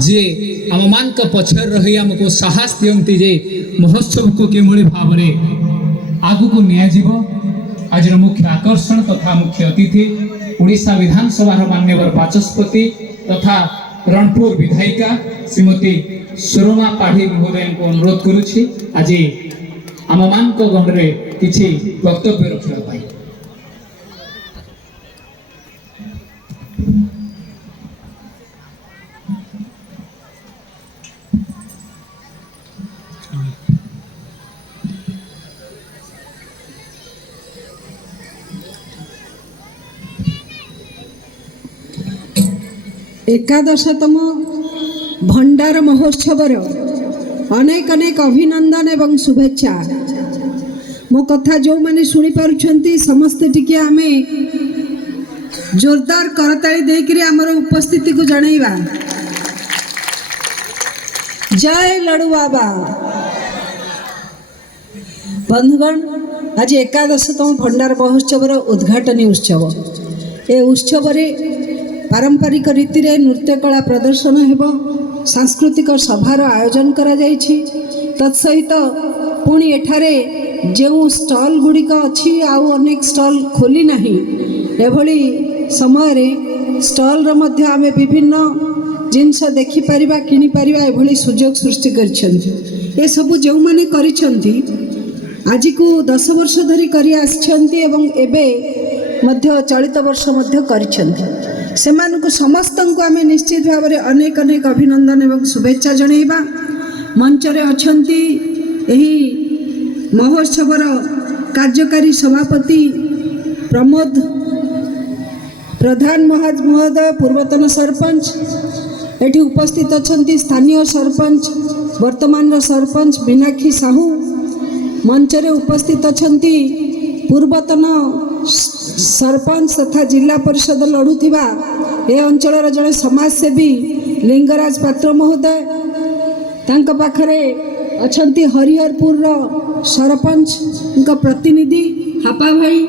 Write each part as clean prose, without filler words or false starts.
जे आम मान पछर रही आमको साहस दियंती जे महोत्सव को किभली भाव में आगु को नियाजिब। आज मुख्य आकर्षण तथा मुख्य अतिथि ओडिशा विधानसभा मान्यवर बाचस्पति तथा रणपुर विधायिका श्रीमती सुरमा पाढ़ी महोदय को अनुरोध करुछि आज आम मान गणरे किछि वक्तव्य रखा पाई। एकादशतम भंडार महोत्सव अनेक अनेक अभिनंदन एवं शुभेच्छा। मो कथा जो माने सुनी पारुछंती समस्त टिके आमे जोरदार करताली देकरी हमर उपस्थिति को जणैबा। जय लडू बाबा। बंधुगण आज एकादशतम भंडार महोत्सव उद्घाटनी उत्सव। ए उत्सव पारंपरिक रीति रे नृत्य कला प्रदर्शन हेबो, सांस्कृतिक सभार आयोजन करा जायछि। तत्सहित पुणी एठारे जो स्टॉल गुड़िक अच्छी आउ अनेक स्टॉल खोली नहीं एभली समय रे स्टॉल रो मध्य आमे विभिन्न जिनस देखि परिबा किनि परिबा एभली सुयोग सृष्टि करिसंती। ए सब जो माने करिसंती आज को 10 वर्ष धरी करि आछंती एवं एबे मध्य चलित वर्ष मध्य करिसंती। सेमानकु समस्तंकु आमे निश्चित भाव में अनेक अनेक अभिनंदन एवं शुभेच्छा जणैबा। मंचरे अछंती एही महोत्सवर कार्यकारी सभापति प्रमोद प्रधान महोदय पूर्वतन सरपंच, एठी उपस्थित अछंती स्थानीय सरपंच वर्तमान सरपंच मीनाक्षी साहू, मंचरे उपस्थित अछंती पूर्वतन सरपंच तथा जिला परिषद लड़ुथिबा ए अंचलर जड़े समाजसेवी लिंगराज पात्र महोदय, तांका पाखरे अछंती हरिहरपुर सरपंच प्रतिनिधि हापा भाई,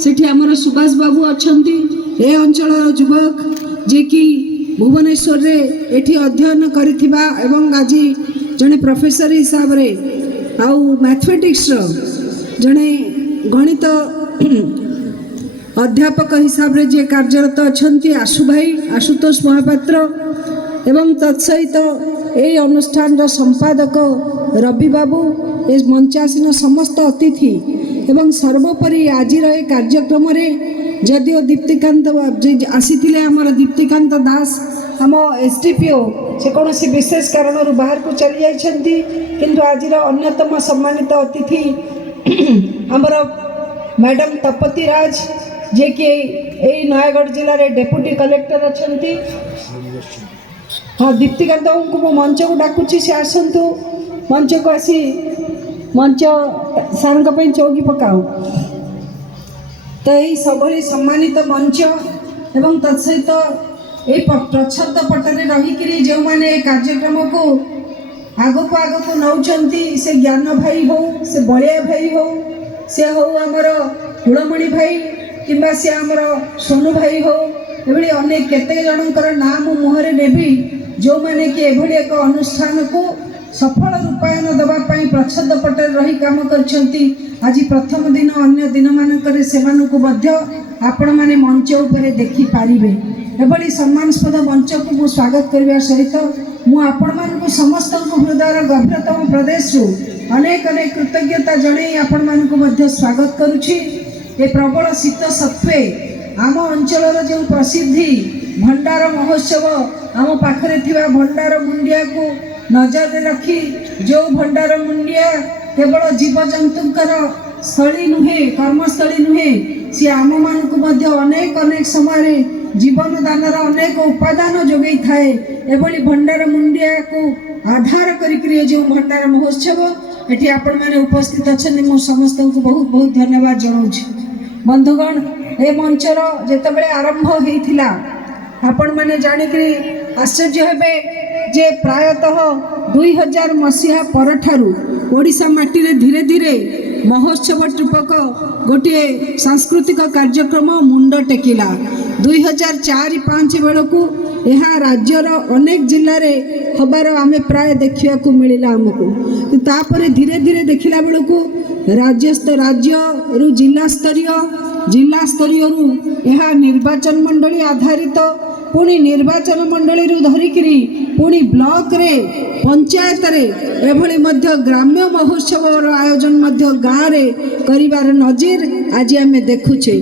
सेठी हमर सुभाष बाबू अछंती ए अंचलर युवक जे कि भुवनेश्वर रे एठी अध्ययन करिथिबा एवं आज जड़े प्रोफेसर हिसाब रे आउ मैथमेटिक्स जड़े गणित अध्यापक हिसाब रे जे कार्यरत अछंती आशु भाई आशुतोष महापात्र एवं तत्सहित ए अनुष्ठान संपादक रवि बाबू ए मंचासीन समस्त अतिथि एवं सर्वोपरि आज कार्यक्रम जदिओ दीप्तिकांत आसी आमर दीप्तिकांत दास आम एसडीपीओ से कौन विशेष कारण बाहर को चली जाइछंती, किंतु आज अन्यतम सम्मानित अतिथि आमर मैडम तपती राज जे कि यही नयागढ़ जिले में डेप्यूटी कलेक्टर अछंती। हाँ दीप्तिकांत को मो मंच को डाकुची से आसतु मंच को आसी मंच सार चौकी पकाऊ। तो यही सबली सम्मानित मंच एवं तत्सहित ये प्रच्छद पटरे रहीकि जो मैंने कार्यक्रम को आगको नौचंती से ज्ञान भाई हो से बलिया भाई हो से हो आमर कुलमणि भाई किंबा सी आमर सोनू भाई हो एभली अनेक केते जनकर नाम मुहरे नेबी जो माने कि एभली एक अनुष्ठान को सफल रूपायन दवापाई प्रच्छद पटरे रही काम करछंती। आज प्रथम दिन अन्य दिन मानकर सेमानकु मध्य आपण माने मंच उपरे देखि पारिबे। एभली सम्मानस्पद मंच को मु स्वागत करबा सहित मु आपण मानकु समस्त हृदयर गभीरतम प्रदेश अनेक अनेक कृतज्ञता जणै आपण मानकु मध्य स्वागत करुछि। ए प्रबल शीत सत्वे आम अंचलर जो प्रसिद्धि भंडार महोत्सव आम पाखरे थिबा भंडार मुंडिया को नजर रखी जो भंडार मुंडिया केवल जीवजंतुंकर स्थली नुहे कर्मस्थली नुहे सी आम मानकु मध्य अनेक अनेक समय जीवन दानर अनेक उपादान जोगई थाए। एभली भंडार मुंडिया को आधार करिकरी जो भंडार महोत्सव एटी आपण माने उपस्थित अछन मो समस्त को बहुत बहुत धन्यवाद जनाउछि। बंधुगण ए मंचर जेतबेले आरंभ हेइथिला आपण माने जानिकरी आश्चर्य हेबे जे प्रायतः 2000 मसीहा परठारु ओडिशा माटी रे धीरे धीरे महोत्सव रूपक गोटे सांस्कृतिक कार्यक्रम मुंड टेकिला। 2004-5 बेलू ଏହା ରାଜ୍ୟର ଅନେକ ଜିଲ୍ଲାରେ ହେବାର ଆମେ ପ୍ରାୟ ଦେଖିବାକୁ ମିଳିଲା ଆମକୁ। ତାପରେ ଧୀରେ ଧୀରେ ଦେଖିଲା ବେଳକୁ ରାଜ୍ୟରୁ ଜିଲ୍ଲା ସ୍ତରୀୟରୁ ଏହା ନିର୍ବାଚନ ମଣ୍ଡଳୀ ଆଧାରିତ, ପୁଣି ନିର୍ବାଚନ ମଣ୍ଡଳୀରୁ ଧରିକିରି ପୁଣି ବ୍ଲକରେ ପଞ୍ଚାୟତରେ ଏଭଳି ମଧ୍ୟ ଗ୍ରାମ୍ୟ ମହୋତ୍ସବର ଆୟୋଜନ ମଧ୍ୟ ଗାଁରେ କରିବାର ନଜିର ଆଜି ଆମେ ଦେଖୁଛେ।